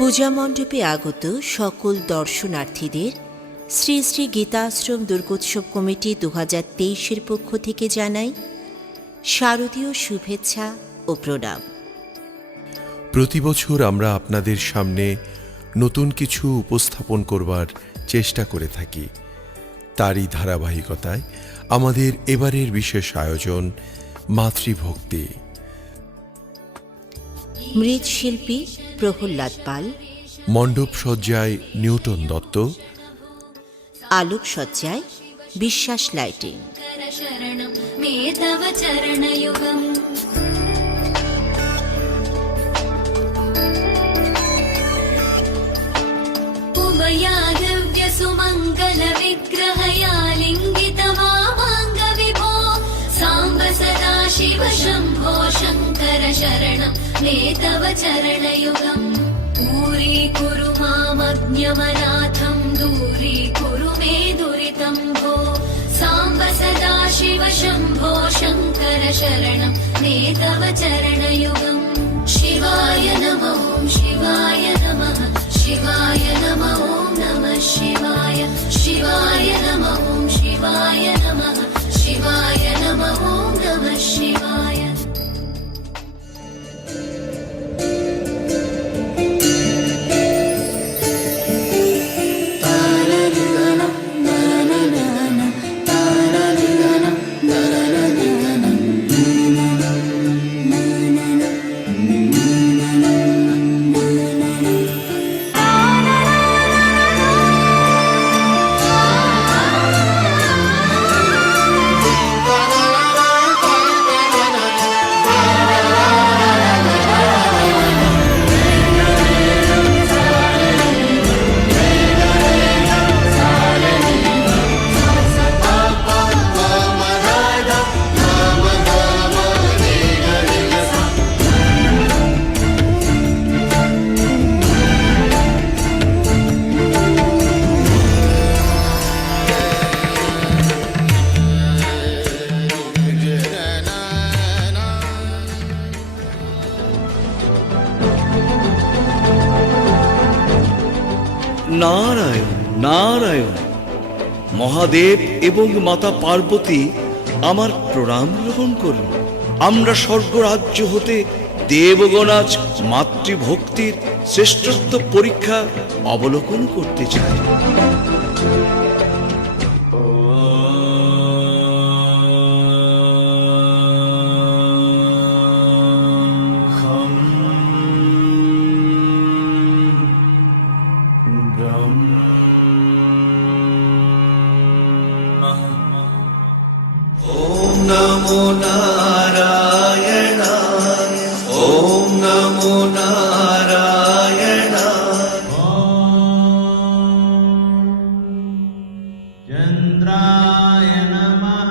পূজা মণ্ডপে আগত সকল দর্শনার্থীদের শ্রী শ্রী গীতাশ্রম দুর্গোৎসব কমিটি 2023-এর পক্ষ থেকে জানাই শারদীয় শুভেচ্ছা ও প্রণাম। প্রতি বছর আমরা আপনাদের সামনে নতুন কিছু উপস্থাপন করবার চেষ্টা করে থাকি। তারই ধারাবাহিকতায় আমাদের এবারের বিশেষ আয়োজন মাতৃভক্তি। মৃৎশিল্পী প্রহ্লাদ পাল, মণ্ডপ সজ্জায় নিউটন দত্ত, আলোকসজ্জায় বিশ্বাস লাইটিং। सुमंगल विग्रहया लिंगित मामांग विभो सांब सदा शिव शंभो शंकर शरणं मे तव चरणयुगम् दूरीकुरु मामज्ञमनाथं दूरीकुरु मे दुरितं भो सांब सदा शिव शंभो शंकर शरणं मे तव चरणयुगम् शिवाय नमः शिवाय नमः शिवाय नमः नमः शिवाय शिवाय नमः शिवाय नमः शिवाय नमः नमः शिवाय। নারায়ণ নারায়ণ। মহাদেব এবং মাতা পার্বতী আমার প্রণাম গ্রহণ করুন। আমরা স্বর্গরাজ্য হতে দেবগণ আজ মাতৃভক্তির শ্রেষ্ঠত্ব পরীক্ষা অবলোকন করতে চাই। ओम नमो नारायणाय ओम नमो नारायणाय चंद्राय नमः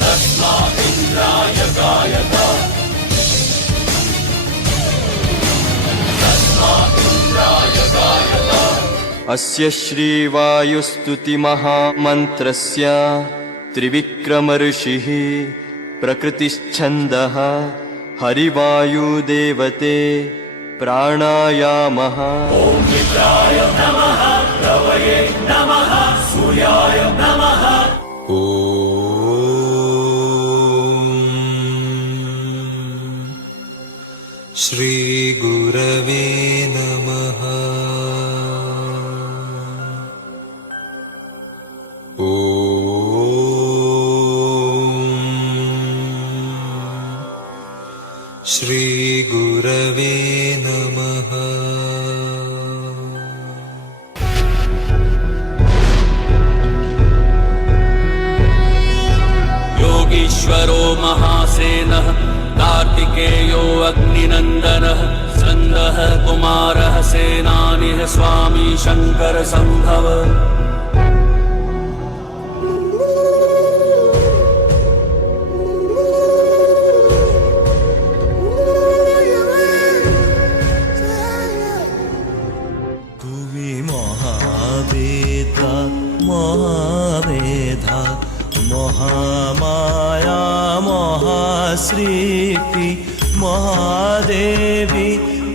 तस्मात् इंद्राय गायता तस्मात् इंद्राय गायता अस्य श्रीवायुस्तुतिमहामन्त्रस्य त्रिविक्रमऋषिः प्रकृतिश्छन्दः हरिवायुदेवते प्राणायामः। ओम मित्राय नमः रवये नमः सूर्याय नमः श्री गुरवे नमः श्री गुरवे नमः। योगीश्वरो महासेनः कार्तिकेयो अग्निनन्दनः स्कन्दः कुमारः सेनानिः स्वामी शङ्कर सम्भव। महामाया महाश्रीति মহাদেবী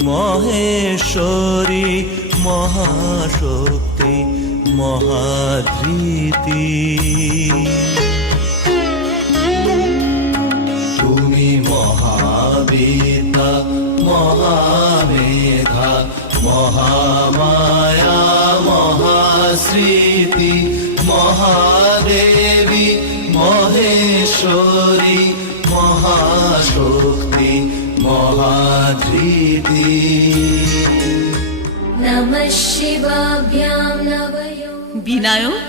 মহেশ্বরী মহাশক্তি মহাধৃতি। তুমি মহাবিদ্যা মহামেধা মহামায়া মহাস্মৃতি মহাদেবী মহেশ্বরী মহাশক্তি মহাধৃতি। नमः शिवाभ्यां नवयो বিনায়ক,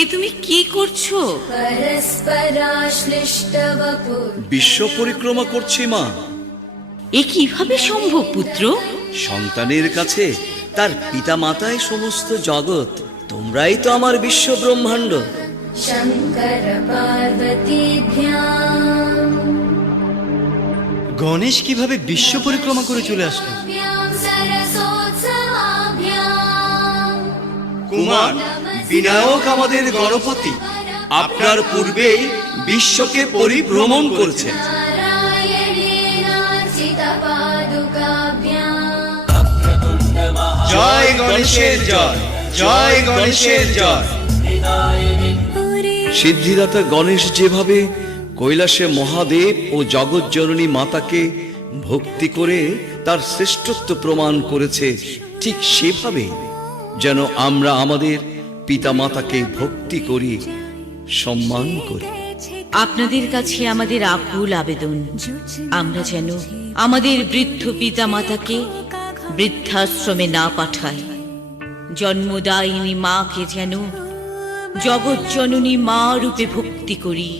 এ তুমি কি করছো? परस्पराश्लिष्टवपुः বিশ্ব পরিক্রমা করছি মা। এ কিভাবে সম্ভব পুত্র? সন্তানের কাছে তার পিতা মাতাই সমস্ত জগৎ। তোমরাই তো আমার বিশ্ব ব্রহ্মাণ্ড। शङ्कर पार्वतीभ्यां গণেশ কিভাবে বিশ্ব পরিক্রমা করে চলে আসলো? सरसोत्सवाभ्यां কুমার, বিনায়ক আমাদের গণপতি আপনার পূর্বেই বিশ্বকে পরিভ্রমণ করেছেন। नारायणेनार्चितपादुकाभ्यां জয় গণেশের জয়, জয় গণেশের জয়। সিদ্ধিদাতা গণেশ যেভাবে কৈলাসে মহাদেব ও জগৎজননী মাতাকে ভক্তি করে তার শ্রেষ্ঠত্ব প্রমাণ করেছে, ঠিক সেভাবে যেন আমরা আমাদের পিতা মাতাকে ভক্তি করি, সম্মান করি। আপনাদের কাছে আমাদের আকুল আবেদন, আমরা যেন আমাদের বৃদ্ধ পিতা মাতাকে বৃদ্ধাশ্রমে না পাঠাই। জন্মদায়িনী মাকে যেন জগৎজননী মা রূপে ভক্তি করি।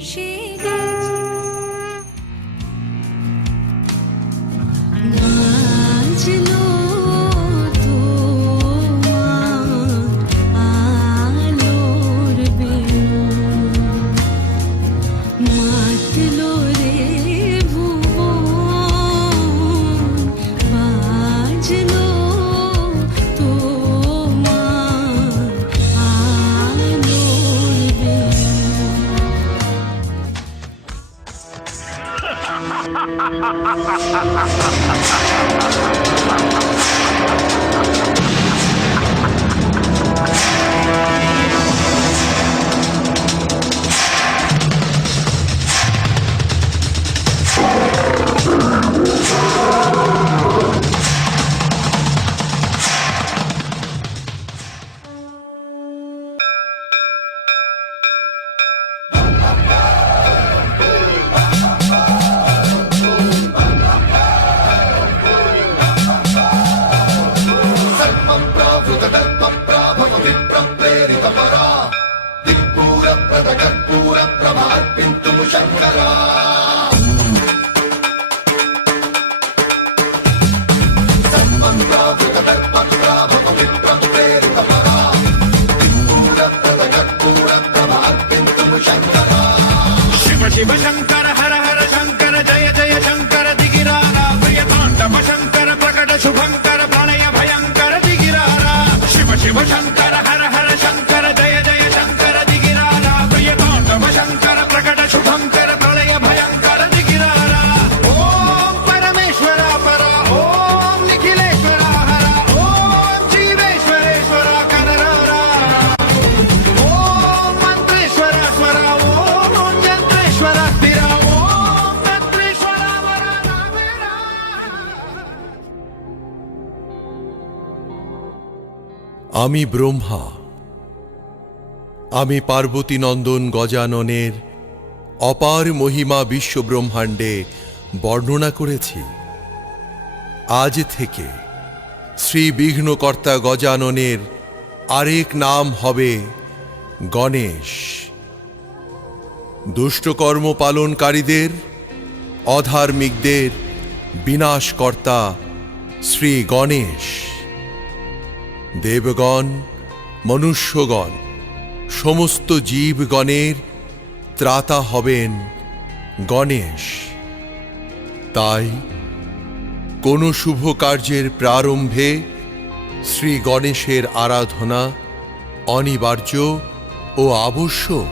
शिव शंकर हर हर शंकर जय जय शंकर दिगिरारा प्रियतांडव शंकर प्रकट शुभंकर प्रणय भयंकर दिगिरारा शिव शिव शंकर हर हर शंकर जय जय शंकर दिगिरारा प्रियतांडव शंकर प्रकट शुभंकर प्रणय भयंकर दिगिरारा ओम परमेश्वरा परा ओम निखिलेश्वरा हरा ओम जीवेश्वरेश्वरा कनरारा ओम मंत्रेश्वरा स्वरा ओम यंत्रेश्वरा स्थिरा ओम तंत्रेश्वरा वरा नामेरा। আমি ব্রহ্মা, আমি পার্বতী নন্দন গজাননের অপার মহিমা বিশ্ব ব্রহ্মাণ্ডে বর্ণনা করেছি। আজ থেকে শ্রী বিঘ্নকর্তা গজাননের আরেক নাম হবে গণেশ। দুষ্টকর্ম পালনকারীদের, অধার্মিকদের বিনাশকর্তা শ্রী গণেশ। দেবগণ, মনুষ্যগণ, সমস্ত জীবগণের ত্রাতা হবেন গণেশ। তাই কোনো শুভ কার্যের প্রারম্ভে শ্রী গণেশের আরাধনা অনিবার্য ও আবশ্যক।